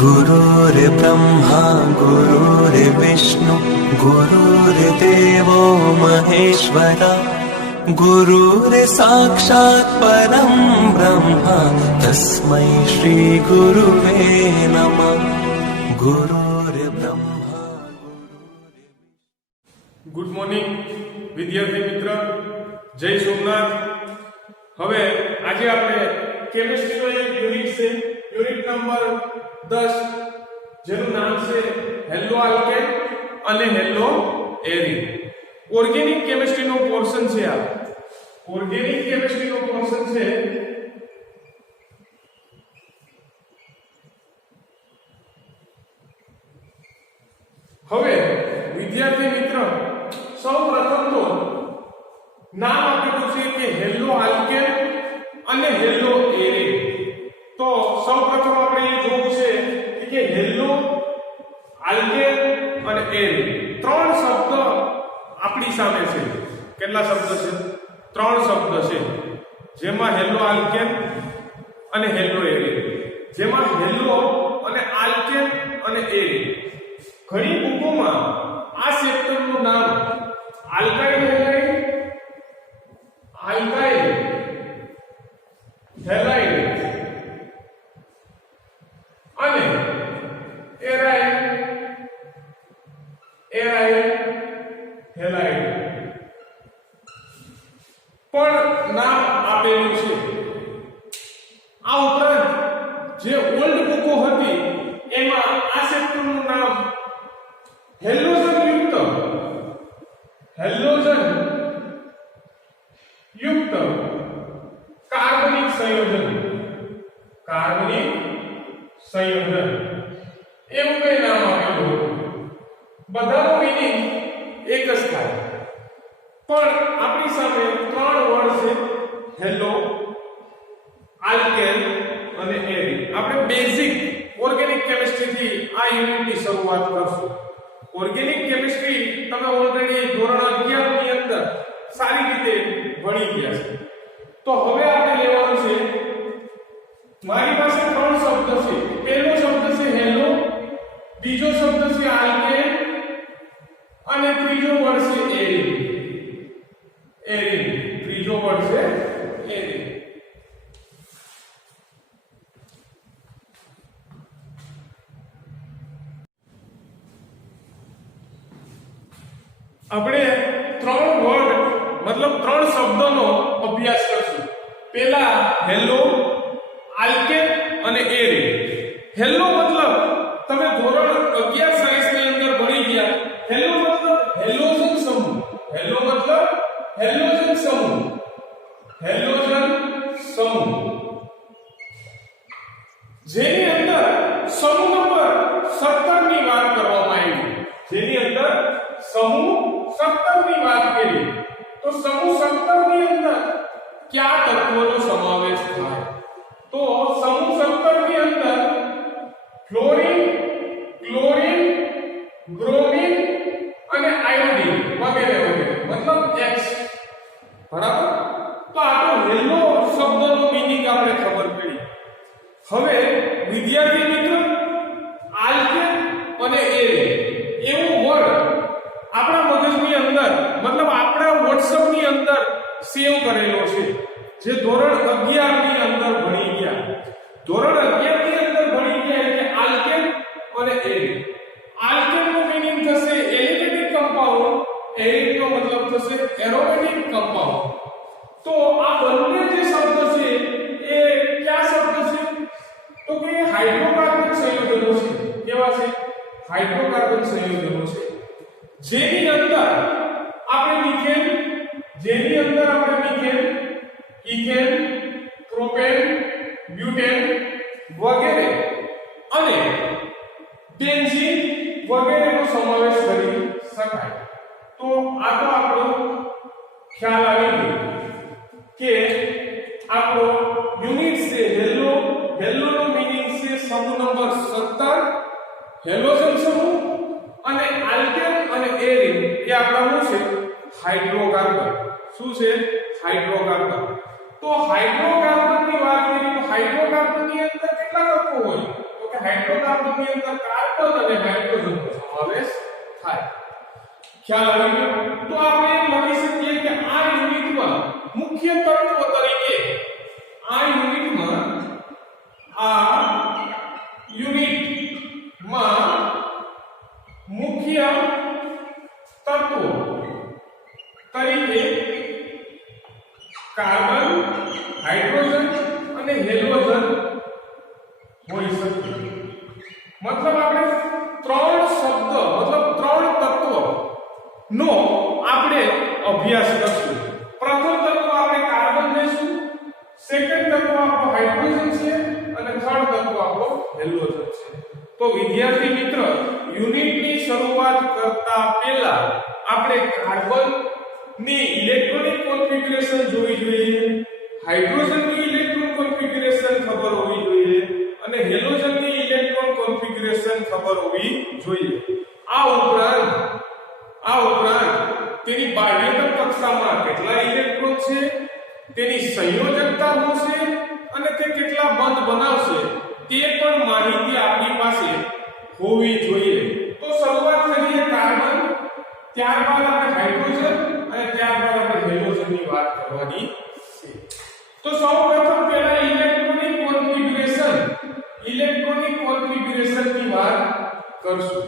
गुरुर्ब्रह्मा गुरुर्विष्णु गुरुर्देवो महेश्वरा गुरुर्साक्षात् परं ब्रह्म तस्मै श्री गुरुवे नमः। गुरुर्ब्रह्मा गुड मॉर्निंग विद्यार्थी मित्र, जय सोमनाथ। હવે આજે આપણે કેમિસ્ટ્રીનો એક યુનિટ છે, યુનિટ નંબર 10, જેનું નામ છે હેલો આલ્કેન અને હેલો એરિન। ઓર્ગેનિક કેમિસ્ટ્રીનો પોર્શન છે આ, ઓર્ગેનિક કેમિસ્ટ્રીનો પોર્શન છે। હવે વિદ્યાર્થી મિત્ર, સૌપ્રથમ તો નામ આપેલું છે કે હેલો આલ્કેન અને હેલો એરિન। તો સૌપ્રથમ આપણે એ જોવું છે કે હેલો આલ્કેન અને એરિન ત્રણ શબ્દ આપણી સામે છે। કેટલા શબ્દ છે? ત્રણ શબ્દ છે, જેમાં હેલો આલ્કેન અને હેલો એરિન, જેમાં હેલો અને આલ્કેન અને એરિન। ઘણી બુકોમાં આ ચેપ્ટરનું નામ આલ્કાઇલ હેલાઇડ અને એરાઇલ હેલાઇડ પણ નામ આપેલું છે। આ ઉપરાંત જે ઓલ્ડ બુકો હતી એમાં આ ચેપ્ટરનું નામ હેલોજન યુક્ત કાર્બનિક સંયોજન એવું કઈ નામ આપેલું હતું। બધાનો મીનિંગ એક જ થાય, પણ આપણી સામે ત્રણ વર્ડ છે, હેલો, આલ્કેન અને એરિન। આપણે બેઝિક ઓર્ગેનિક કેમિસ્ટ્રીથી આ યુનિટની શરૂઆત કરશું। ઓર્ગેનિક કેમિસ્ટ્રી તમે ઓલરેડી ધોરણ 11 ની અંદર સારી રીતે ભણી ગયા છો। તો હવે આપણે લેવાનું છે, મારી પાસે ત્રણ શબ્દ છે। પહેલો શબ્દ છે હેલો, બીજો શબ્દ છે આલ્કેન અને ત્રીજો વર્ડ છે એરિન। ત્રીજો વર્ડ છે એરિન। આપણે ત્રણ વર્ડ મતલબ ત્રણ શબ્દોનો અભ્યાસ કરશું। પહેલા હેલો, આલ્કેન અને એરિન। હેલો મતલબ તમે ધોરણ 11 સાયન્સ ની અંદર ભણી ગયા। હેલો મતલબ હેલોજન સમૂહ, હેલો મતલબ હેલોજન સમૂહ, જેની અંદર સમૂહ નંબર 17 ની વાત કરવામાં આવી। જેની અંદર સમૂહ 17 ની વાત કરી, તો સમૂહ 17 ની અંદર કયા તત્વોનો સમાવેશ થાય? તો સમૂહ 17 ની અંદર ફ્લોરિન, ક્લોરિન, બ્રોમિન અને આયોડિન વગેરે વગેરે, મતલબ X, બરાબર। તો આ તો હેલો શબ્દનો મીનિંગ આપણે ખબર પડી। હવે વિદ્યાર્થી મિત્રો, આલ્કેન અને એરિન એવો વર્ડ આપણા મગજની અંદર મતલબ આપણા WhatsApp ની અંદર સેવ કરેલો છે, જે ધોરણ 11 ની અંદર ભણી ગયા। ધોરણ 11 ની અંદર ભણી ગયા એટલે આલ્કેન અને એરિન। આલ્કેન નો મીનિંગ થશે એલિમેટિક કમ્પાઉન્ડ, એરિન નો મતલબ થશે એરોમેટિક કમ્પાઉન્ડ। તો આ બંને જે શબ્દ છે એ કયા શબ્દ છે? તો કે હાઇડ્રોકાર્બન સંયોજનો છે। કેવા છે? હાઇડ્રોકાર્બન સંયોજનો છે, જેની અંદર આપણે મિથેન, ઇથેન, પ્રોપેન, બ્યુટેન વગેરે અને બેન્ઝીન વગેરેનો સમાવેશ કરી શકાય। તો આ તો આપણો ખ્યાલ આવી ગયો કે આપણો યુનિટ છે હેલો। હેલોનો મીનિંગ છે સમૂહ નંબર 17, હેલોજન સમૂહ, અને આલ્કેન અને એરિન એ આપણા શું છે? હાઇડ્રોકાર્બન। શું છે? હાઇડ્રોકાર્બન। તો હાઇડ્રોકાર્બનની વાત કરીએ તો હાઇડ્રોકાર્બનની અંદર કેટલા તત્વો હોય? તો કે હાઇડ્રોકાર્બનની અંદર કાર્બન અને હાઇડ્રોજનનો સમાવેશ થાય. ખ્યાલ આવી ગયો? તો આપણે એમ લખી શકીએ કે આ યુનિટમાં મુખ્ય તત્વ તરીકે મુખ્ય તત્વો તરીકે કાર્બન, હાઇડ્રોજન અને હેલોજન હોઈ શકે. મતલબ આપણે ત્રણ તત્વ નો આપણે અભ્યાસ કરશું. પ્રથમ તત્વ આપણે કાર્બન લેશું, સેકન્ડ તત્વ આપણો હાઇડ્રોજન છે અને થર્ડ તત્વ આપણો હેલોજન છે. તો વિદ્યાર્થી મિત્ર, યુનિટની શરૂઆત કરતા પહેલા આપણે કાર્બન ની ઇલેક્ટ્રોનિક કોન્ફિગ્યુરેશન જોવી જોઈએ, હાઇડ્રોજનની ઇલેક્ટ્રોન કોન્ફિગ્યુરેશન ખબર હોવી જોઈએ અને હેલોજનની ઇલેક્ટ્રોન કોન્ફિગ્યુરેશન ખબર હોવી જોઈએ. આ ઉપરાંત તેની બાહ્યતમ કક્ષામાં કેટલા ઇલેક્ટ્રોન છે, તેની સંયોજકતા શું છે અને તે કેટલા બંધ બનાવશે તે પણ માહિતી આપણી પાસે હોવી જોઈએ. તો શરૂઆત કરીએ કાર્બન, ત્યારબાદ આપણે હાઇડ્રોજન અને ત્યારબાદ આપણે હેલોજનની વાત કરવાની છે. તો સૌપ્રથમ પહેલા ઇલેક્ટ્રોનિક કોન્ફિગ્યુરેશનની વાત કરશું.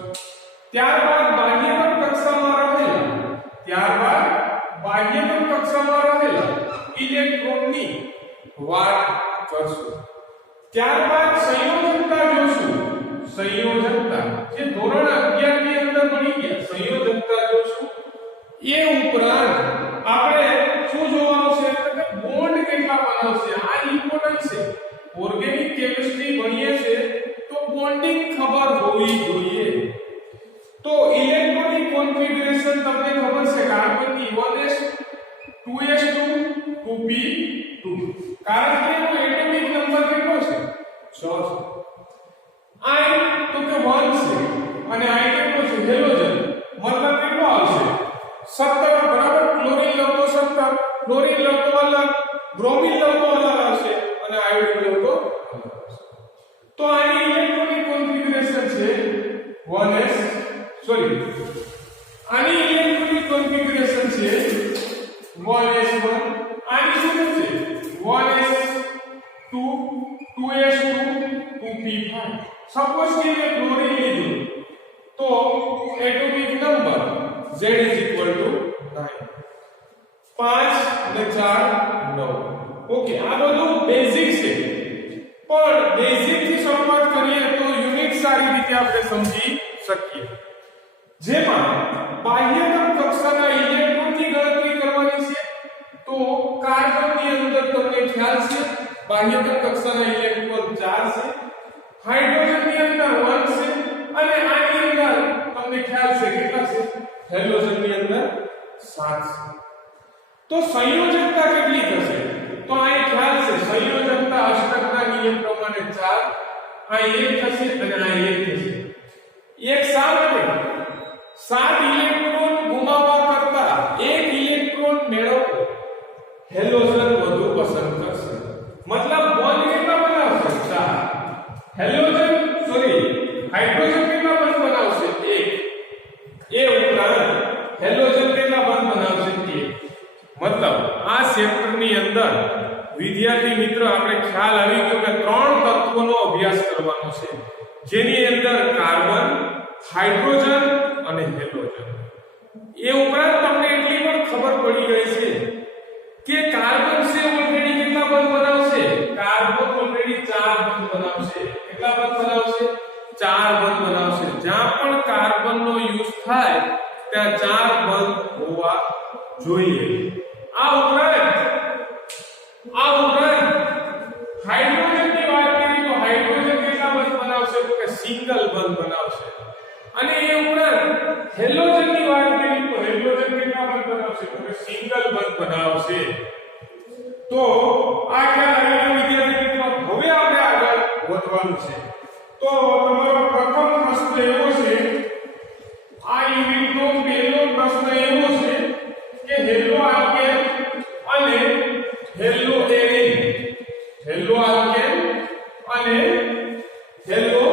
ત્યારબાદ બાહ્યતમ કક્ષામાં રહેલા ઇલેક્ટ્રોનની વાત કરશું. ત્યારબાદ સંયોજકતા જોશું. સંયોજકતા જે ધોરણ 11 ની અંદર ભણી ગયા, સંયોજકતા જોશું. એ ઉપરાંત આપણે શું જોવાનું છે કે બોન્ડ કેટલા બનાવશે. આ ઇમ્પોર્ટન્ટ છે. ઓર્ગેનિક કેમિસ્ટ્રી ભણીએ છે તો બોન્ડિંગ ખબર હોવી જોઈએ. તો ઇલેક્ટ્રોનિક કોન્ફિગ્યુરેશન તમને ખબર છે, કાર્બનની 1s 2s2 2p2. કારણ કે એનો એટોમિક નંબર કેટલો છે? 6 છે. I તો કે 1 છે અને I કેટલો છે? હેલોજન. મતલબ કેટલો આવશે? 17. બરાબર. ક્લોરીન લો તો 17, ક્લોરીન લો તો અલગ, બ્રોમિન લો તો અલગ આવશે અને આયોડિન લો તો અલગ આવશે. તો આની ઇલેક્ટ્રોનિક કોન્ફિગ્યુરેશન છે 1s, સોરી, આની ઇલેક્ટ્રોનિક કોન્ફિગ્યુરેશન છે 1s1. આની શું છે? 1s2 2s2 2p5. સપોઝ કે મેં ક્લોરીન લીધું તો એટોમિક નંબર Z = 9. 5 અને 4 9. ઓકે, આ બધું બેઝિક છે. પણ બેઝિક થી શરૂઆત કરીએ તો યુનિટ સારી રીતે આપણે સમજી શકીએ. જેમાં બાહ્યતમ કક્ષાના ઇલેક્ટ્રોનની ગણતરી કરવાની છે. તો કાર્બનની અંદર તમને ખ્યાલ છે બાહ્યતમ કક્ષાના ઇલેક્ટ્રોન 4 છે, હાઇડ્રોજનની અંદર 1 છે અને આની અંદર તમને ખ્યાલ છે કેટલા છે? હેલોજનની અંદર 7 છે. તો સંયોજકતા કેટલી થશે? તો આ ખ્યાલ છે સંયોજકતા અષ્ટકના નિયમ પ્રમાણે 4, આ 1 થશે અને આ 1 થશે. એક શા માટે? 7 ઇલેક્ટ્રોન ગુમાવવા કરતા 1 ઇલેક્ટ્રોન મેળવવો હેલોજન વધુ પસંદ કરશે. મતલબ બોન્ડ કેટલા બનાવશે? 4. હાઇડ્રોજન કેટલા બંધ બનાવશે? 1. એ ઉપરાંત હેલોજન કેટલા બંધ બનાવશે? 1. મતલબ આ ચેપ્ટરની અંદર વિદ્યાર્થી મિત્ર આપણે ખ્યાલ આવી ગયો કે 3 તત્વોનો અભ્યાસ કરવાનો છે, જેની અંદર કાર્બન, હાઇડ્રોજન અને હેલોજન. એ ઉપરાંત તમને એટલી પણ ખબર પડી ગઈ છે કે કાર્બન છે ઓલરેડી કેટલા બંધ બનાવશે? કાર્બન ઓલરેડી 4 બંધ બનાવશે. કેટલા બંધ બનાવશે? 4 બંધ બનાવશે. જ્યાં પણ કાર્બનનો યુઝ થાય ત્યાં 4 બંધ હોવા જોઈએ. આ ઉપરાંત હાઇડ્રોજનની વાત કરીએ તો હાઇડ્રોજન કેટલા બંધ બનાવશે? તો કે સિંગલ બંધ બનાવશે. અને એ ઉપરાંત હેલોજનની વાત કરીએ તો હેલોજન કેટલા બંધ બનાવશે? તો કે સિંગલ બંધ બનાવશે. તો આ ખ્યાલ આવ્યો વિદ્યાર્થી મિત્રો. હવે આપણે આગળ વધવાનું છે. તો તમારો પ્રથમ પ્રશ્ન એવો છે, આ યુનિટનો પહેલો પ્રશ્ન એવો છે કે હેલો આલ્કેન અને હેલો એરીન, હેલો આલ્કેન અને હેલો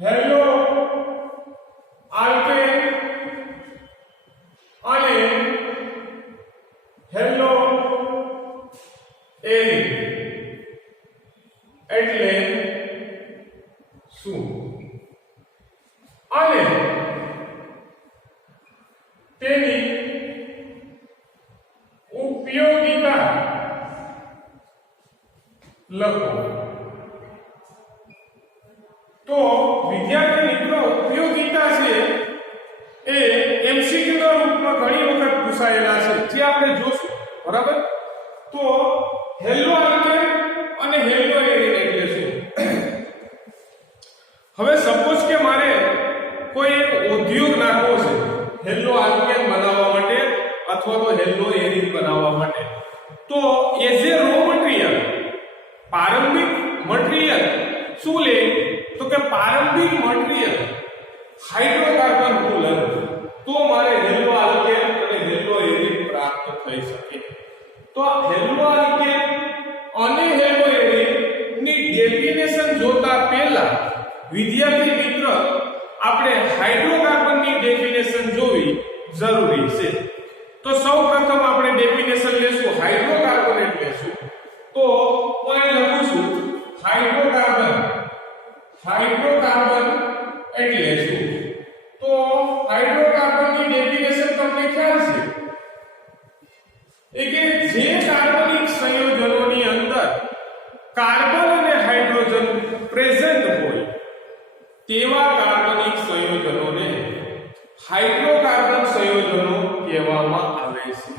હેલો આલ્કેન અને હેલો એરિન એટલે શું અને તેની ઉપયોગિતા લખો. તો વિદ્યાર્થી મિત્રો ઉપયોગિતા છે એ એમસીક્યુ ના રૂપમાં ઘણી વખત પૂછાયેલા છે જે આપણે જોશું. બરાબર. તો હેલો આલ્કેન અને હેલો એરિન એટલે શું? હવે સપોઝ કે મારે કોઈ એક ઉદ્યોગ નાખવો છે હેલો આલ્કેન બનાવવા માટે અથવા તો હેલો એરિન બનાવવા માટે. તો એઝ એ રો મટીરીયલ પ્રારંભિક મટીરીયલ શું લે તો કે પ્રારંભિક મટીરીયલ હાઇડ્રોકાર્બન કુલર. તો મારે હેલો આલ્કેન અને હેલો એરિન પ્રાપ્ત થઈ શકે. તો હેલો આલ્કેન અને હેલો એરિન ની ડેફિનેશન જોતા પહેલા વિદ્યાર્થી મિત્ર આપણે હાઇડ્રોકાર્બન ની ડેફિનેશન જોવી જરૂરી છે. તો સૌપ્રથમ આપણે ડેફિનેશન લેશું હાઇડ્રોકાર્બન એટલે શું. તો હું અહીં લખું છું હાઇડ્રોકાર્બન એટલે શું. તો હાઇડ્રોકાર્બન ની ડેફિનેશન તમને ખ્યાલ છે કે જે કાર્બનિક સંયોજનોની અંદર કાર્બન અને હાઇડ્રોજન પ્રેઝન્ટ હોય તેવા કાર્બનિક સંયોજનોને હાઇડ્રોકાર્બન સંયોજનો કહેવામાં આવે છે.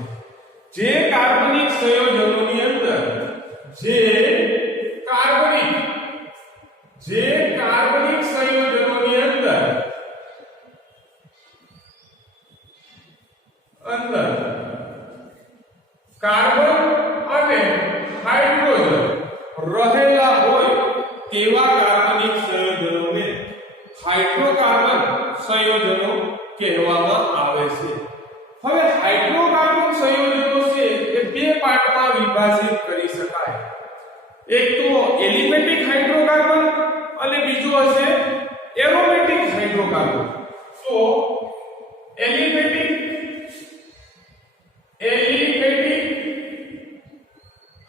જે કાર્બનિક સંયોજનોની અંદર જે કાર્બનિક સંયોજનોની અંદર કાર્બન અને હાઇડ્રોજન રહેલા હોય તેવા કાર્બનિક સંયોજનોને હાઇડ્રોકાર્બન સંયોજનો કહેવામાં આવે છે. હવે હાઇડ્રોકાર્બન સંયોજનો છે એ બે પાર્ટમાં વિભાજિત કરી શકાય. એક તો એલિમેટિક હાઇડ્રોકાર્બન અને બીજો હશે એરોમેટિક હાઇડ્રોકાર્બન. તો એલિમેટિક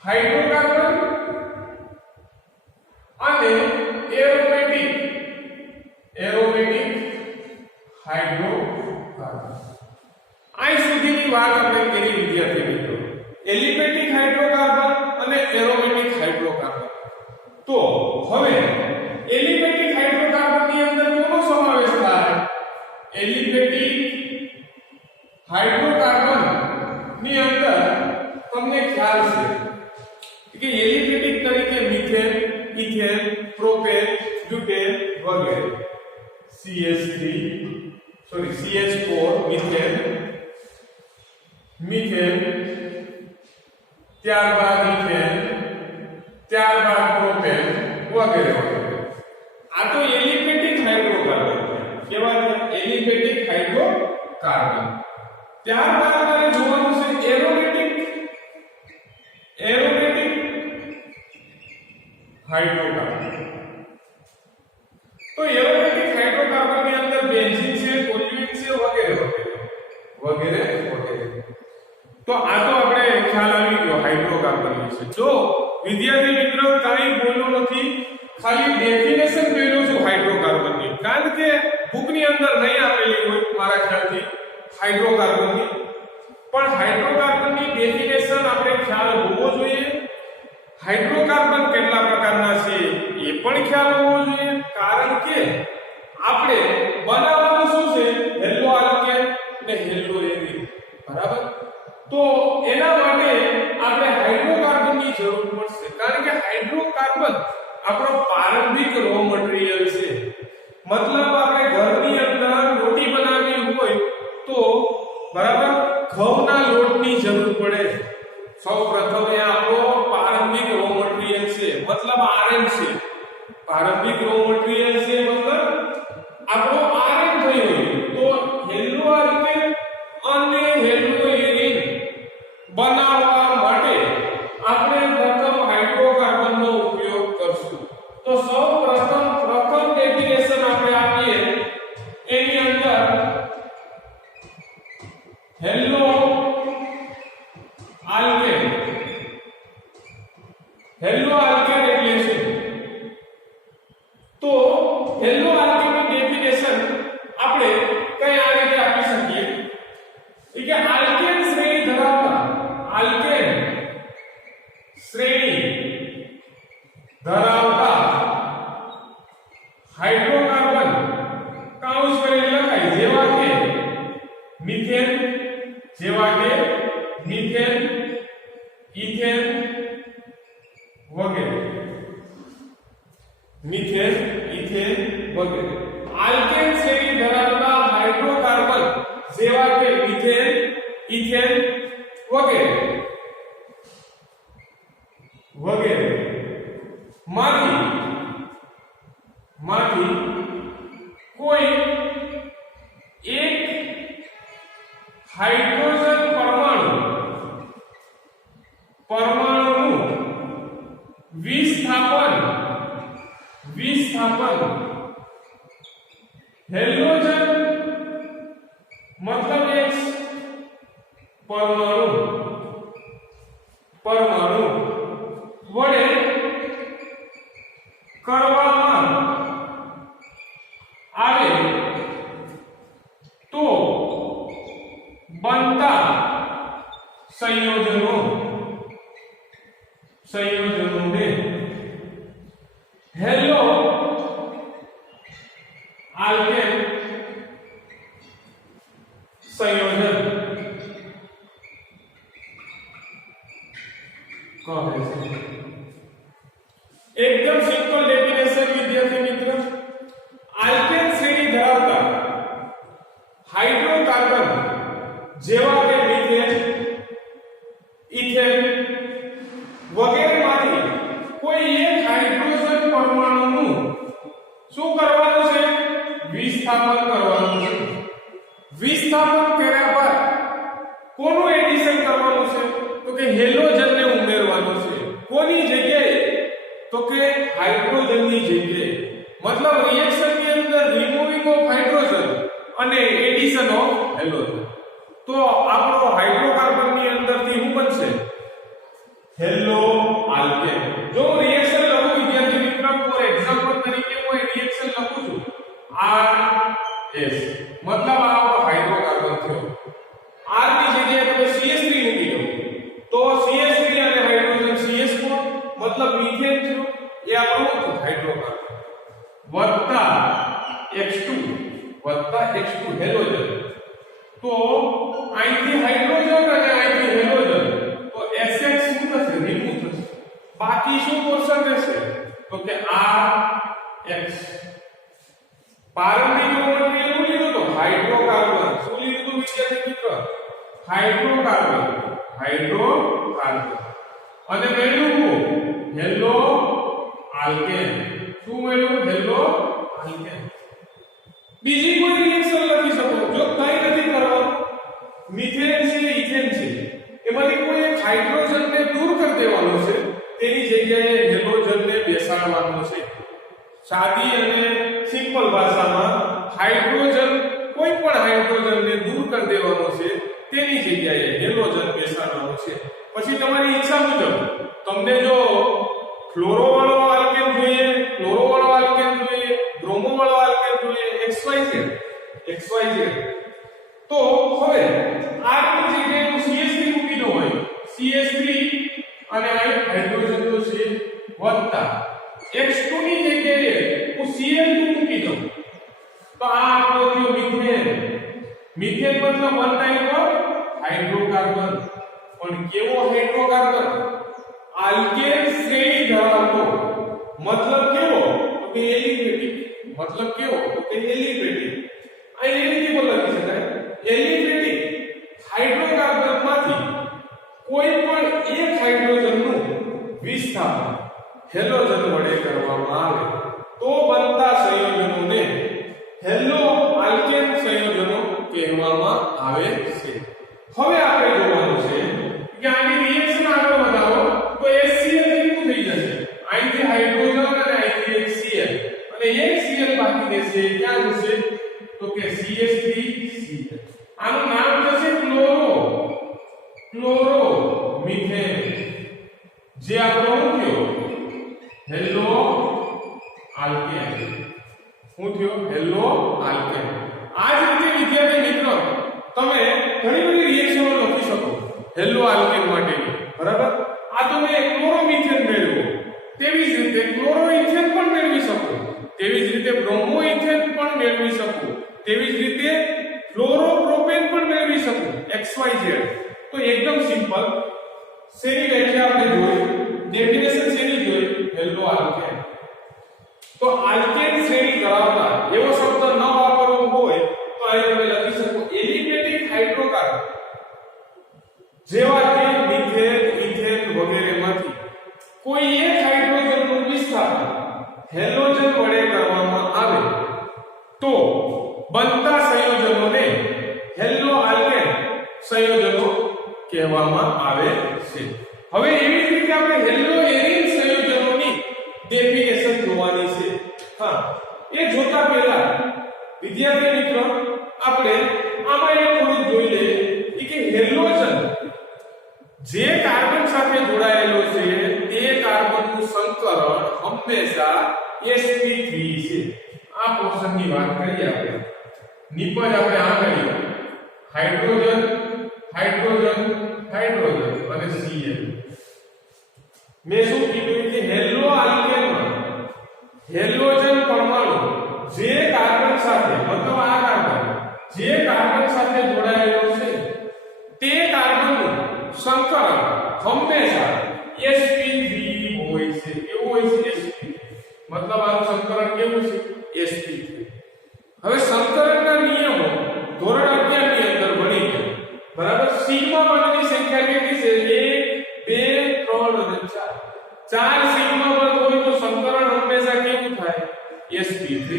હાઇડ્રોકાર્બન અને એરોમેટિક હાઇડ્રોકાર્બન. આ સુધીની વાત આપણે કરી વિદ્યાર્થી મિત્રો. એલિમેટિક હાઇડ્રોકાર્બન અને એરોમેટિક હાઇડ્રોકાર્બન. તો હવે એલિમેટિક હાઇડ્રોકાર્બન ની અંદર કોનો સમાવેશ થાય? એલિમેટિક હાઇડ્રોકાર્બન ની અંદર તમને ખ્યાલ છે કે એલિમેટિક તરીકે મિથેન, ઇથેન, પ્રોપેન, બ્યુટેન વગેરે. CH4 મિથેન, ત્યારબાદ ઇથેન, ત્યારબાદ પ્રોપેન વગેરે વગેરે. આ તો એલિમેટિક હાઇડ્રોકાર્બન કેવા છે? એલિમેટિક હાઇડ્રોકાર્બન. ત્યારબાદ આપણે જોવાનું છે એરોમેટિક હાઇડ્રોકાર્બન. તો એરોમેટિક હાઇડ્રોકાર્બન ની અંદર બેન્ઝીન છે, ટોલ્યુઇન છે વગેરે વગેરે. તો આ તો આપણે ખ્યાલ આવી ગયો હાઇડ્રોકાર્બન વિશે. જો વિદ્યાર્થી મિત્રો કાંઈ બોલ્યો નથી, ખાલી ડેફિનેશન કર્યું છું હાઇડ્રોકાર્બન ની, કારણ કે બુક ની અંદર નહીં આપેલી હોય મારા ખ્યાલથી હાઇડ્રોકાર્બન ની. પણ હાઇડ્રોકાર્બન ની ડેફિનેશન આપણે ખ્યાલ હોવો જોઈએ. હાઇડ્રોકાર્બન કેટલા પ્રકારના છે એ પણ ખ્યાલ હોવો જોઈએ, કારણ કે આપણે બનાવવાનું શું છે? હેલો આલ્કેન અને હેલો એરિન. બરાબર. તો એના માટે આપણે હાઇડ્રોકાર્બન ની જરૂર પડશે, કારણ કે હાઇડ્રોકાર્બન આપણો પ્રારંભિક રો મટીરીયલ છે. મતલબ આપણે ઘરની અંદર રોટી બનાવવી હોય તો બરાબર ઘઉંના લોટની જરૂર પડે. સૌપ્રથમ એ આપણો પ્રારંભિક રો મટીરીયલ છે, મતલબ આર્યન છે. પ્રારંભિક રો મટીરીયલ છે મતલબ આપણો આર્યન થયો. તો હેલો આલ્કેન અને હેલો એરિન બનાવવા માટે આપણે પ્રથમ હાઇડ્રોકાર્બનનો ઉપયોગ કરશું. તો સૌપ્રથમ ડેફિનેશન આપણે તો હેલો આલ્કેનનું ડેફિનેશન આપણે કઈ આ રીતે આપી શકીએ કે આલ્કેન શ્રેણી ધરાવતા હાઇડ્રોકાર્બન કાઉન્સ કરીને લખાય જેવા કે મિથેન ઇથેન વગેરે આલ્કેન શ્રેણી ધરાવતા હાઇડ્રોકાર્બન જેવા કે મિથેન ઇથેન વગેરે માંથી કોઈ એક હાઇડ્રોજન પરમાણુનું વિસ્થાપન હેલોજન मतलब एक परमाणु वडे કરવામાં આવે તો બનતા સંયોજનોને હેલો આલ્કેન संयोजन કહે છે एकदम सिंपल डेफिनेशन विद्यार्थी मित्र आल्केन श्रेणी धरावता हाइड्रोकार्बन જેવા કે મિથેન ઇથેન વગેરે માંથી કોઈ એક હાઇડ્રોજન પરમાણુનું શું કરવાનું છે વિસ્થાપન કરવાનું છે વિસ્થાપન કર્યા બાદ કોનું એડિશન કરવાનું છે તો કે હેલોજનને ઉમેરવાનું છે કોની જગ્યાએ તો કે હાઇડ્રોજનની જગ્યાએ मतलब रिएक्शन ની અંદર રિમૂવિંગ ઓફ હાઇડ્રોજન અને એડિશન ઓફ હેલોજન તો આપણો હાઇડ્રોકાર્બન ની અંદરથી શું બનશે હેલો આલ્કેન જો રિએક્શન લખું વિદ્યાર્થી મિત્ર ફોર એક્ઝામ્પલ તરીકે કોઈ રિએક્શન લખું છું RS मतलब आपको हाइड्रोकार्बन थयो R की जगह पे CH3 મૂકી દો તો CH3 અને હાઇડ્રોજન CH4 मतलब मीथेन થયો એ આપણો હાઇડ્રોકાર્બન વત્તા X2 હેલોજન તો અહીંથી હાઇડ્રોજન અને અહીંથી હેલોજન તો SH શું થશે રિમૂવ થશે બાકી શું પોર્શન રહેશે તો કે RX પ્રારંભિક મોમેન્ટ એવું લીધું તો હાઇડ્રોકાર્બન શું લીધું વિદ્યાર્થી મિત્ર હાઇડ્રોકાર્બન અને મેળવ્યું હેલો આલ્કેન શું મેળવ્યું હેલો આલ્કેન બીજી કોઈ રિએક્શન લખી શકો જો કઈ નથી કરવાનું મિથેન છે ઇથેન છે એમાંથી કોઈ એક હાઇડ્રોજનને દૂર કરી દેવાનો છે તેની જગ્યાએ હેલોજનને બેસાડવાનો છે સાદી અને સિમ્પલ ભાષામાં હાઇડ્રોજન કોઈ પણ હાઇડ્રોજનને દૂર કરી દેવાનો છે તેની જગ્યાએ હેલોજન બેસાડવાનો છે પછી તમારી ઈચ્છા મુજબ તમને જો ફ્લોરો વાળો આલ્કેન જોઈએ બ્રોમો વાળો આલ્કેન જોઈએ XYZ તો હવે R ની જગ્યાએ હું CH3 મૂકી દઉં હોય CH3 અને આ હાઇડ્રોજન તો છે વત્તા X2 ની જગ્યાએ હું Cl2 મૂકી દઉં તો આ આપણો થયો મિથેન મતલબ વન ટાઈપ ઓફ હાઇડ્રોકાર્બન પણ કેવો હાઇડ્રોકાર્બન આલ્કેન શ્રેણી ધરાવતો मतलब કેવો તો કે એલિફેટિક આ એલિફેટિક લખી શકાય એલિફેટિક હાઇડ્રોકાર્બન માંથી કોઈ પણ એક હાઇડ્રોજનનું વિસ્થાપન હેલોજન વડે કરવામાં આવે તો બનતા સંયોજનોને હેલો આલ્કેન સંયોજનો કહેવામાં આવે છે હવે આપણે જોવાનું છે કે આની રિએક્શન આગળ વધારો તો HCl કેટલું થઈ જશે અહીંથી હાઇડ્રોજન અને અહીંથી એક Cl અને એક Cl બાકી રહેશે ક્યાં જશે તો કે CH3Cl આનું નામ થશે ક્લોરો મિથેન જે આપણો કયો હેલો આલ્કેન. શું થયો? Hello alkane. આ જ રીતે વિદ્યાર્થી મિત્રો તમે ઘણી બધી રિએક્શનો લખી શકો હેલો આલ્કેન માટેની, બરાબર? આ તમે ક્લોરોમિથેન મેળવો, તેવી જ રીતે ક્લોરોઇથેન પણ મેળવી શકો, તેવી જ રીતે બ્રોમોઇથેન પણ મેળવી શકો, તેવી જ રીતે ફ્લોરોપ્રોપેન પણ મેળવી શકો, XYZ. તો એકદમ સિમ્પલ. શેની વ્યાખ્યા આપણે જોઈ, ડેફિનેશન શેની જોઈ? Hello alkane. તો આલ્કેન શ્રેણી ધરાવતા એવો શબ્દ ન વાપરવો હોય તો અહીં તમે લખી શકો એલિમેટિક હાઇડ્રોકાર્બન, જેવા કે મિથેન, ઇથેન વગેરેમાંથી કોઈ એક હાઇડ્રોજનનું વિસ્થાપન હેલોજન વડે કરવામાં આવે તો બનતા સંયોજનોને હેલો આલ્કેન સંયોજનો કહેવામાં આવે છે. હવે એવી જ રીતે આપણે હેલો એરિન સંયોજનોની ડેફિનેશન જોવાની છે. હા, એ જોતા પહેલા વિદ્યાર્થી મિત્રો આપણે આમાં એક થોડું જોઈ લઈએ કે હેલોજન જે કાર્બન સાથે જોડાયેલો છે તે કાર્બનનું સંકરણ હંમેશા sp3 છે. આ પોર્શનની વાત કરીએ આપણે. નિપજ આપણે આ કરીએ હાઇડ્રોજન હાઇડ્રોજન હાઇડ્રોજન અને Cl. મેં શું કીધું કે હેલો આલ્કેનમાં હેલોજન પરમાણુ જે કાર્બન સાથે, મતલબ આ કાર્બન જે કાર્બન સાથે જોડાયેલો છે તે કાર્બનનું સંકરણ હંમેશા sp3 હોય છે. કેવું હોય છે? sp3. મતલબ આનું સંકરણ કેવું છે? sp3. હવે સંકરણના નિયમો ધોરણ 11 ની અંદર ભણી ગયા, બરાબર? સિગ્મા બંધની સંખ્યા કેટલી છે? 1 2 3 અને 4. 4 સિગ્મા બંધ હોય તો સંકરણ હંમેશા કેવું થાય? sp3.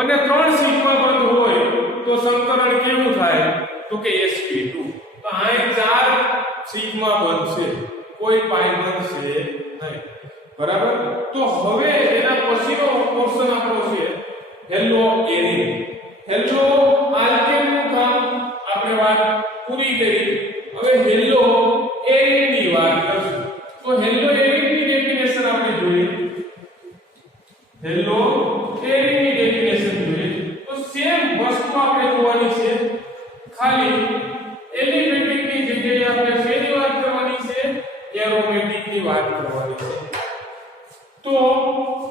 અને 3 સિગ્મા બંધ હોય તો સંકરણ કેવું થાય? તો કે sp2. તો અહીં 4 સિગ્મા બંધ છે, કોઈ પાઈ બંધ છે નહીં, બરાબર? તો હવે એના પછીનો પોર્શન આપણો છે હેલો એરિન. હેલો આલ્કેન નું કામ આપણે વાત પૂરી કરી. હવે હેલો એરિન ની વાત કરશું. તો હેલો એરિન ની ડેફિનેશન આપણે જોઈએ. હેલો એરિન ની ડેફિનેશન જોઈએ તો સેમ વસ્તુ આપણે જોવાની છે, ખાલી એલિમેટિક ની જગ્યાએ આપણે શેની વાત કરવાની છે? એરોમેટિક ની વાત કરવાની છે. તો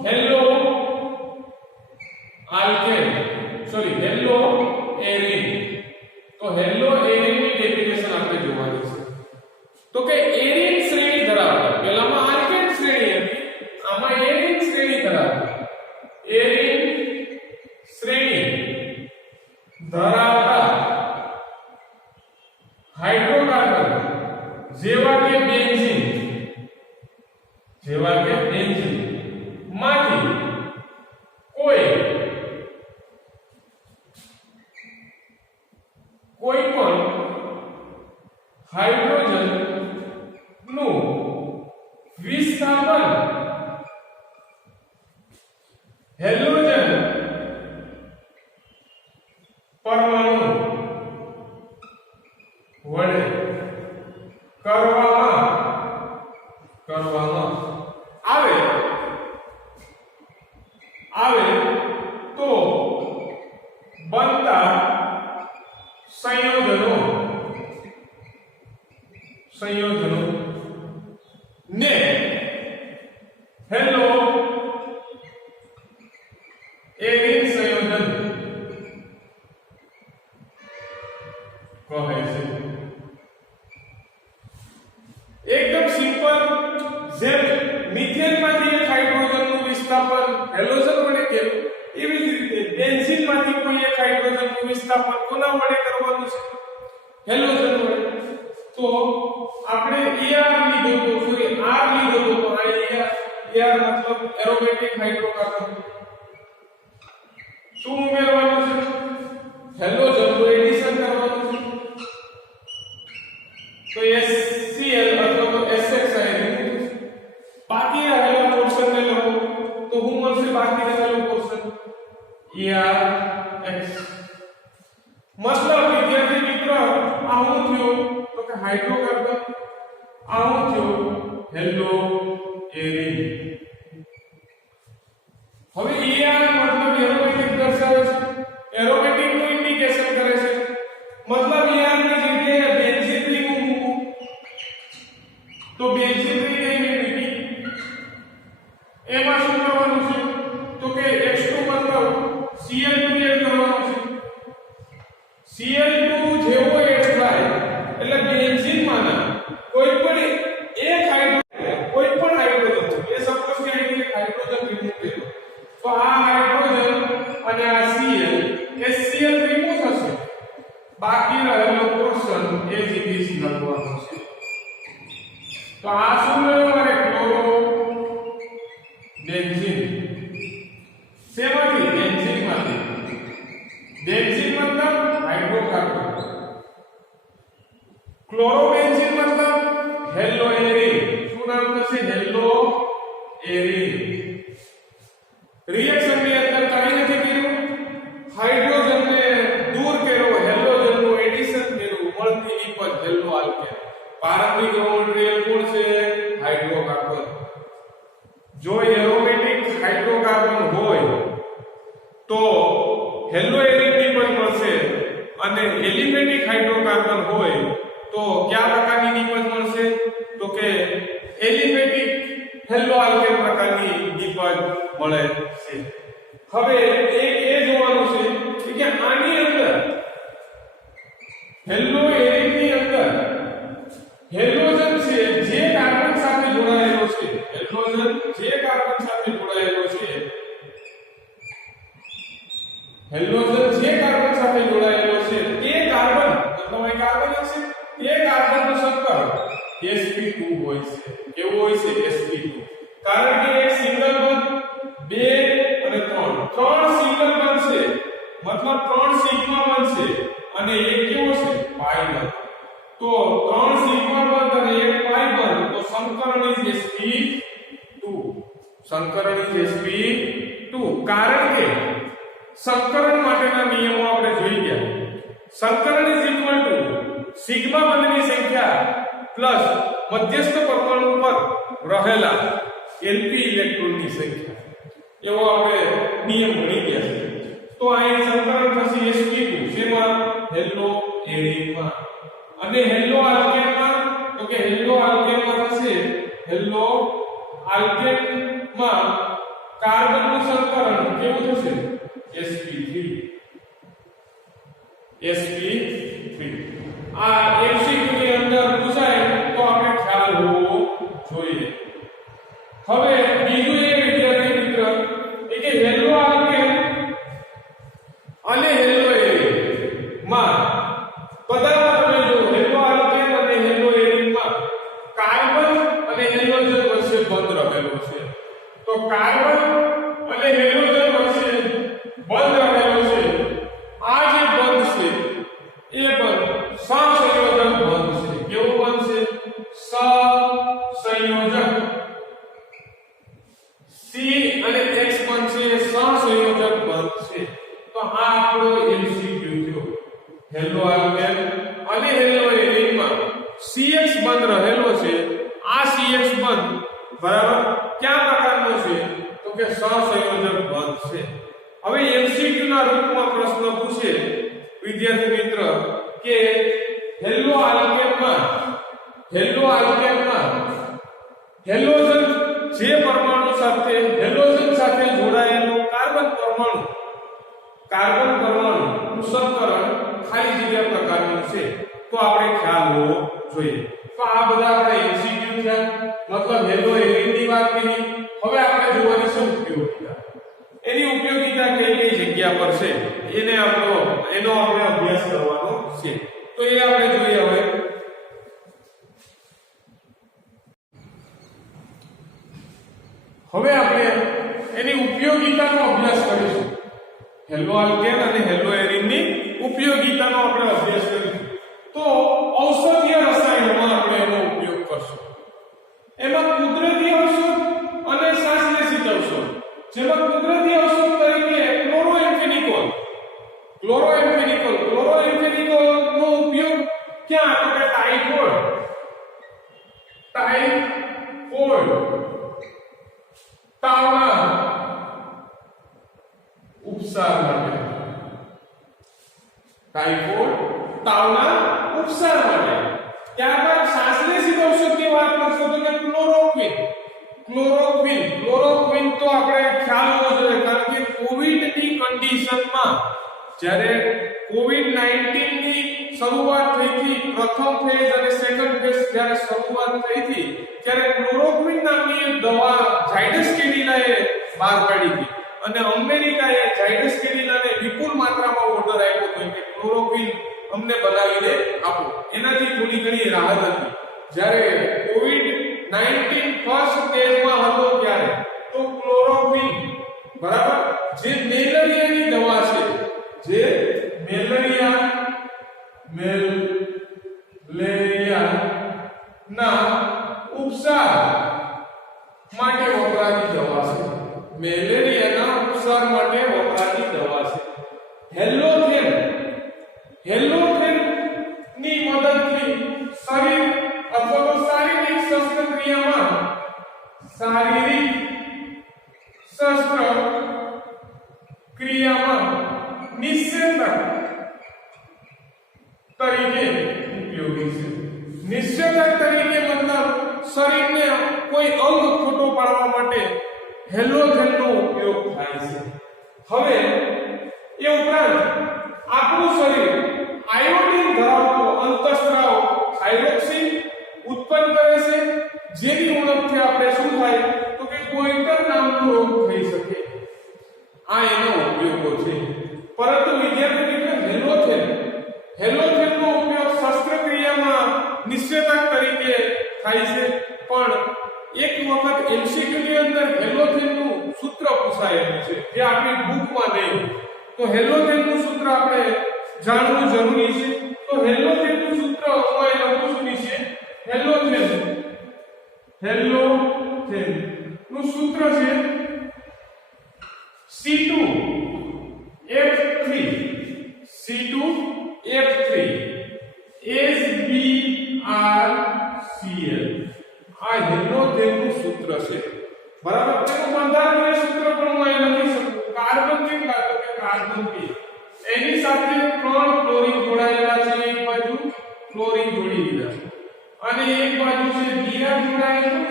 hello alkane, sorry hello arene. તો હેલો એરિન ની ડેફિનેશન આપણે જોવાની છે. તો કે એરિન શ્રેણી ધરાવતા, પહેલામાં આલ્કેન શ્રેણી હતી, આમાં એરિન શ્રેણી ધરાવતા, એરિન શ્રેણી ધરાવતા હાઇડ્રોકાર્બન જેવા કે બેન્ઝીન માંથી કોઈ પણ હાઇડ્રોજન નું વિસ્થાપન હેલોજન પરમાણુ વડે કરવામાં આવે તો બનતા સંયોજનો ને હેલો એરિન સંયોજન કહે છે. એકદમ સિમ્પલ. જેમ મિથેન માંથી એક હાઇડ્રોજન નું વિસ્થાપન હેલોજન વડે કેવું, એવી જ રીતે બેન્ઝીન માંથી કોઈ એક હાઇડ્રોજન નું વિસ્થાપન કોના વડે કરવાનું છે? હેલોજન વડે. તો આપણે ER લીધો તો, સોરી R લીધો તો આ ER મતલબ એરોમેટિક હાઇડ્રોકાર્બન. શું ઉમેરવાનું છે? હેલોજન નું એડિશન કરવાનું છે. તો HCl અથવા તો SX આયન. બાકી રહેલા પોર્શન ને લખો તો શું મળશે? બાકી રહેલો પોર્શન ERX. મતલબ વિદ્યાર્થી મિત્ર આ શું થયું? તો કે હાઇડ્રોકાર્બન. આ શું થયું? Hello arene. ER मतलब એરોમેટિક દર્શાવે છે, એરોમેટિક નું ઇન્ડિકેશન કરે છે, મતલબ ER ની જગ્યાએ બેન્ઝીન રિંગ મૂકું તો બેન્ઝીન રિંગ એની મૂકી એમાં શું કરવાનું છે તો કે H2 મતલબ Cl2 એડ કરવાનું છે, Cl2 જેવો એડ થાય એટલે બેન્ઝીન માંના કોઈ પણ એક હાઇડ્રોજન એ સપોઝ કે અહીં હાઇડ્રોજન રિમૂવ કર્યો તો આ હાઇડ્રોજન અને આ Cl એ Cl રિમૂવ થશે, બાકી રહેલો પોર્શન એ જ ઇઝ લખવાનો છે. તો આ શું રહ્યો મારે ક્લોરો બેન્ઝીન શેમાંથી બેન્ઝીનમાંથી, બેન્ઝીન મતલબ હાઇડ્રોકાર્બન, ક્લોરોબેન્ઝીન મતલબ હેલો એરિન, શું નામ થશે હેલો એરિન. રિએક્શન ની અંદર કાઈ નથી કર્યું, હાઇડ્રોજન ને દૂર કર્યો, હેલોજન નું એડિશન કર્યું, મળતી નિપજ હેલો આલ્કેન. પ્રારંભિક રો મટીરીયલ કોણ છે હાઇડ્રોકાર્બન. જો એરોમેટિક હાઇડ્રોકાર્બન હોય તો હેલો એરિન નિપજ મળશે અને એલિમેટિક હાઇડ્રોકાર્બન હોય તો કયા પ્રકારની નિપજ મળશે તો કે એલિમેટિક હેલો આલ્કેન પ્રકારની નિપજ મળે છે. હવે એક એ જોવાનું છે કે આની અંદર હેલો એરિન ની અંદર હેલોજન છે જે કાર્બન સાથે જોડાયેલો છે, હેલોજન જે કાર્બન સાથે જોડાયેલો છે, હેલોજન જે કાર્બન સાથે જોડાયેલો છે એ કાર્બન મતલબ અહીં કાર્બન છે એ કાર્બન નું સંકર sp2 હોય છે. કેવું હોય છે sp2, કારણ કે એક સિંગલ બોન્ડ 2 અને 3 સિંગલ બોન્ડ છે મતલબ 3 સિગ્મા બનશે અને એક કેવો છે પાઈ બોન્ડ. તો 3 સિગ્મા બોન્ડ અને એક પાઈ બોન્ડ તો સંકરણ ઇઝ sp2, સંકરણ ઇઝ sp2. કારણ કે સંકરણ માટેના નિયમો આપણે જોઈ ગયા. સંકરણ ઇઝ ઇક્વલ ટુ સિગ્મા બંધની સંખ્યા પ્લસ મધ્યસ્થ પરમાણુ પર રહેલા Lp ઇલેક્ટ્રોનની સંખ્યા, એવો આપણે નિયમ ભણી ગયા છે. તો અહીં સંકરણ થશે sp2 જેમાં હેલો એરિનમાં અને હેલો આલ્કેનમાં તો કે હેલો આલ્કેનમાં થશે હેલો આલ્કેનમાં કાર્બનનું સંકરણ કેવું થશે sp3. આ MCQ ની અંદર પૂછાય તો આપણે ખ્યાલ હોવો જોઈએ. હવે બીજું એક વિદ્યાર્થી મિત્ર કે હેલો આલ્કેન અને હેલો એરિન માં બધામાં તમે જો હેલો આલ્કેન અને હેલો એરિન માં કાર્બન અને હેલોજન વચ્ચે બંધ રહેલો છે. તો કાર્બન અને હેલોજન વચ્ચે બંધ રહેલો છે. આ જે બંધ છે એ બંધ સહસંયોજક બંધ છે. કેવું બંધ છે સહસંયોજક. C અને X બંધ છે સહસંયોજક બંધ છે. તો આ આપણો MCQ થયો. હેલો આલ્કેન અને હેલો એરિનમાં CX બંધ રહેલો છે. આ CX બંધ બરાબર કયા પ્રકારનો છે તો કે સહસંયોજક બંધ છે. હવે MCQ ના રૂપમાં પ્રશ્ન પૂછે વિદ્યાર્થી મિત્ર કે હેલો આલ્કેનમાં હેલોજન જે પરમાણુ સાથે હેલોજન સાથે જોડાયેલો કાર્બન પરમાણુ નું સંકરણ ખાલી જગ્યા પ્રકારનું છે. તો આપણે ખ્યાલ હોવો જોઈએ. તો આ બધા આપણે MCQ થયા, મતલબ હેલો એરિનની વાત કરી. હવે આપણે જોવાની છે ઉપયોગિતા. એની ઉપયોગિતા કઈ કઈ જગ્યા પર છે એનો આપણે અભ્યાસ કરવાનો છે. તો એ આપણે જોઈએ. હવે આપણે એની ઉપયોગિતાનો અભ્યાસ કરીશું. હેલો આલ્કેન અને હેલો એરિનની ઉપયોગિતાનો આપણે અભ્યાસ કરીશું. તો ઔષધીય રસાયણમાં આપણે એનો ઉપયોગ કરશું. એમાં કુદરતી ઔષધ અને શ્વાસલેશિત ઔષધ. જેમાં કુદરતી ઔષધ તરીકે ક્લોરોએમ્ફેનિકોલ નો ઉપયોગ ક્યાં તો કે ટાઇફોઇડ તાવના ઉપસાર માટે, ટાઇફોઇડ તાવના ઉપસાર માટે. ત્યારબાદ શ્વાસલેશી ઔષધની વાત કરશો તો કે ક્લોરોક્વિન. ક્લોરોક્વિન તો આપણે ખ્યાલ હોવો જોઈએ, કારણ કે કોવિડની કન્ડિશનમાં જ્યારે કોવિડ-19 ની શરૂઆત થઈ હતી, પ્રથમ ફેઝ અને સેકન્ડ ફેઝ જ્યારે શરૂઆત થઈ હતી, ત્યારે ક્લોરોક્વિન નામની એક દવા ઝાયડસ કેડિલાએ બહાર પાડી હતી અને અમેરિકાએ ઝાયડસ કેડિલાને વિપુલ માત્રામાં ઓર્ડર આપ્યો હતો કે ક્લોરોક્વિન અમને બનાવીને આપો. એનાથી થોડી ઘણી રાહત હતી. જ્યારે કોવિડ-19 ફર્સ્ટ સ્ટેજમાં હતો ત્યારે તો ક્લોરોક્વિન બરાબર જે મેલેરિયાની દવા છે, જે મેલેરિયાના ઉપચાર માટે વપરાતી દવા છે. મેલેરિયાના ઉપચાર માટે વપરાતી દવા છે. હેલોથેન ની મદદથી શરીર અથવા તો શારીરિક શસ્ત્રક્રિયામાં નિષેધક તરીકે ઉપયોગી છે. નિષેધક તરીકે મતલબ શરીરને કોઈ અંગ ખોટો પાડવા માટે હેલોજનનો ઉપયોગ થાય છે. હવે એ ઉપરાંત આપણું શરીર આયોડિન ધરાવતો અંતઃસ્ત્રાવ થાઇરોક્સિન ઉત્પન્ન કરે છે, જેની ઉણપથી આપણે શું થાય તો કે ગોઈટર નામનો રોગ થઈ શકે. આ એનો ઉપયોગો છે. પરંતુ વિદ્યાર્થી મિત્રો, હેલોથેનનો ઉપયોગ શસ્ત્રક્રિયામાં નિષેધક તરીકે થાય છે. પણ એક વખત એમસીક્યુ ની અંદર હેલોથેનનું સૂત્ર પૂછાયેલું છે, જે આપણી બુકમાં નહીં. તો હેલોથેનનું સૂત્ર આપણે જાણવું જરૂરી છે. તો હેલોથેનનું સૂત્ર હું અહીં લખું છું નીચે. હેલોથેનનું સૂત્ર છે C2H3 SbRCl. આ હેલોથેનનું સૂત્ર છે. બરાબર. તેનું બંધારણીય સૂત્ર પણ હું અહીં લખી શકું. કાર્બન કેટલા? તો કે કાર્બન 2. એની સાથે 3 ક્લોરીન જોડાયેલા છે. એક બાજુ ક્લોરીન જોડી દીધા અને એક બાજુ છે બીઆર જોડાયેલું,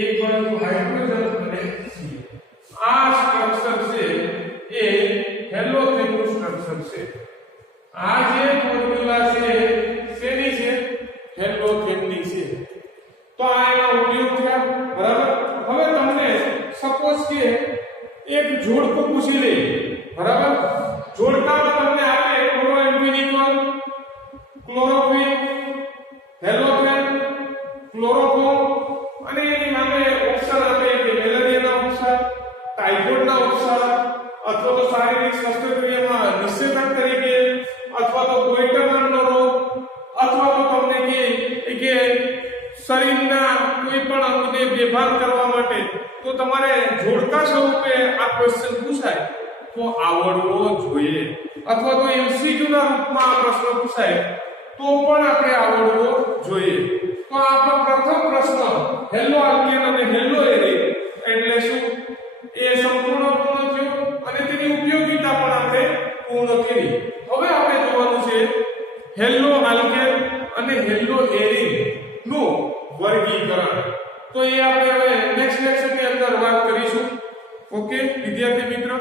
એક બાજુ હાઇડ્રોજન અને સી. આ સ્ટ્રક્ચર છે એ હેલોથેનનું સ્ટ્રક્ચર છે. આ જે ફોર્મ્યુલા છે શેની છે? હેલોથેનની છે. તો આ એનો ઉપયોગ થયા. બરાબર. હવે તમને સપોઝ કે એક જોડકું પૂછી લે. બરાબર. જોડકામાં તમને આપે ક્લોરોએન્ફિનિકોલ, ક્લોરોક્વિન, હેલોથેન, ક્લોરોફોર્મ અને એની નામે ઓપ્શન આપે કે મેલેરિયાના ઉપચાર, ટાઇફોઇડના ઉપચાર, અથવા તો શારીરિક શસ્ત્રક્રિયામાં નિષેધક તરીકે, અથવા તો ગોઈટર નામનો રોગ, અથવા તો તમને કે શરીરના કોઈ પણ અંગને બેભાન કરવા માટે. તો તમારે જોડકા સ્વરૂપે આ ક્વેશ્ચન પૂછાય તો આવડવો જોઈએ, અથવા તો એમસીક્યુ ના રૂપમાં આ પ્રશ્ન પૂછાય તો પણ આપણે આવડવો જોઈએ. તો આપણો પ્રથમ પ્રશ્ન હેલો આલ્કેન અને હેલો એરિક એટલે શું એ સંપૂર્ણ પૂર્ણ થયો અને તેની ઉપયોગિતા પણ આપણે પૂર્ણ કરી. હવે આપણે જોવાનું છે હેલો આલ્કેન અને હેલો એરિક નું વર્ગીકરણ. તો એ આપણે હવે નેક્સ્ટ લેક્ચરની અંદર વાત કરીશું. ઓકે વિદ્યાર્થી મિત્રો.